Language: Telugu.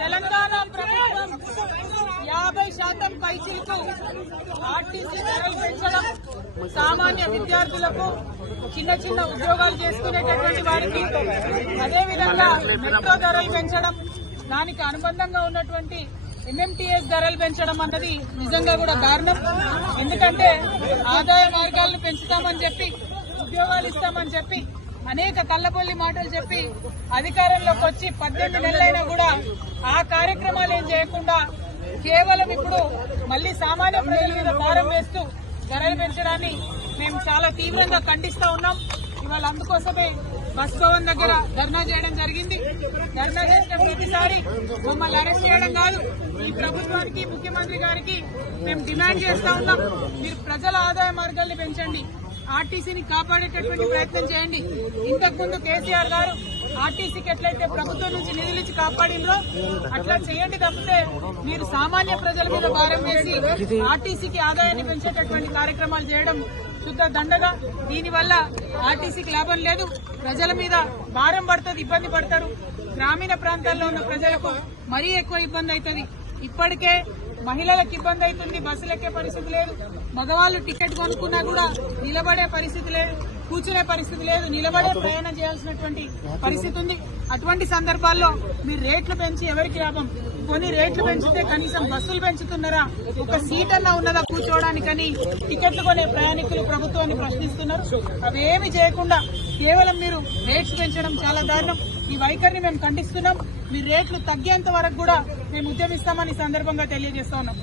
తెలంగాణ ప్రభుత్వం 50% పైసలకు ఆర్టీసీ ధరలు పెంచడం, సామాన్య విద్యార్థులకు చిన్న చిన్న ఉద్యోగాలు చేసుకునేటటువంటి వారికి, అదేవిధంగా మెట్రో ధరలు పెంచడం, దానికి అనుబంధంగా ఉన్నటువంటి ఎంఎంటీఎస్ ధరలు పెంచడం అన్నది నిజంగా కూడా దారుణం. ఎందుకంటే ఆదాయ మార్గాలను పెంచుతామని చెప్పి, ఉద్యోగాలు ఇస్తామని చెప్పి, అనేక కళ్ళబొల్లి మాటలు చెప్పి అధికారంలోకి వచ్చి 18 నెలలైనా కూడా ఆ కార్యక్రమాలు ఏం చేయకుండా కేవలం ఇప్పుడు మళ్లీ సామాన్య ప్రజల మీద భారం వేస్తూ ధరలు పెంచడాన్ని మేము చాలా తీవ్రంగా ఖండిస్తా ఉన్నాం. ఇవాళ అందుకోసమే బస్ భవన్ దగ్గర ధర్నా చేయడం జరిగింది. ధర్నా చేసిన ప్రతిసారి మమ్మల్ని అరెస్ట్ చేయడం కాదు, ఈ ప్రభుత్వానికి, ముఖ్యమంత్రి గారికి మేము డిమాండ్ చేస్తా ఉన్నాం, మీరు ప్రజల ఆదాయ మార్గాల్ని పెంచండి, ఆర్టీసీని కాపాడేటటువంటి ప్రయత్నం చేయండి. ఇంతకుముందు కేసీఆర్ గారు ఆర్టీసీకి ఎట్లయితే ప్రభుత్వం నుంచి నిధులు ఇచ్చి కాపాడిందో అట్లా చేయండి తప్పితే మీరు సామాన్య ప్రజల మీద భారం వేసి ఆర్టీసీకి ఆదాయాన్ని పెంచేటటువంటి కార్యక్రమాలు చేయడం శుద్ధ దండగా. దీనివల్ల ఆర్టీసీకి లాభం లేదు, ప్రజల మీద భారం పడుతుంది, ఇబ్బంది పడతారు. గ్రామీణ ప్రాంతాల్లో ఉన్న ప్రజలకు మరీ ఎక్కువ ఇబ్బంది అవుతుంది. ఇప్పటికే మహిళలకు ఇబ్బంది అవుతుంది, బస్సులు ఎక్కే పరిస్థితి లేదు, మగవాళ్లు టికెట్ కొనుక్కున్నా కూడా నిలబడే పరిస్థితి లేదు, కూర్చునే పరిస్థితి లేదు, నిలబడే ప్రయాణం చేయాల్సినటువంటి పరిస్థితి ఉంది. అటువంటి సందర్భాల్లో మీరు రేట్లు పెంచి ఎవరికి లాభం? కొన్ని రేట్లు పెంచితే కనీసం బస్సులు పెంచుతున్నారా? ఒక సీట్ అన్నా ఉన్నదా కూర్చోవడానికని టికెట్లు కొనే ప్రయాణికులు ప్రభుత్వాన్ని ప్రశ్నిస్తున్నారు. అవేమి చేయకుండా కేవలం మీరు రేట్స్ పెంచడం చాలా దారుణం. ఈ వైఖరిని మేము ఖండిస్తున్నాం. మీ రేట్లు తగ్గేంత వరకు కూడా మేము ఉద్యమిస్తామని సందర్భంగా తెలియజేస్తా ఉన్నాం.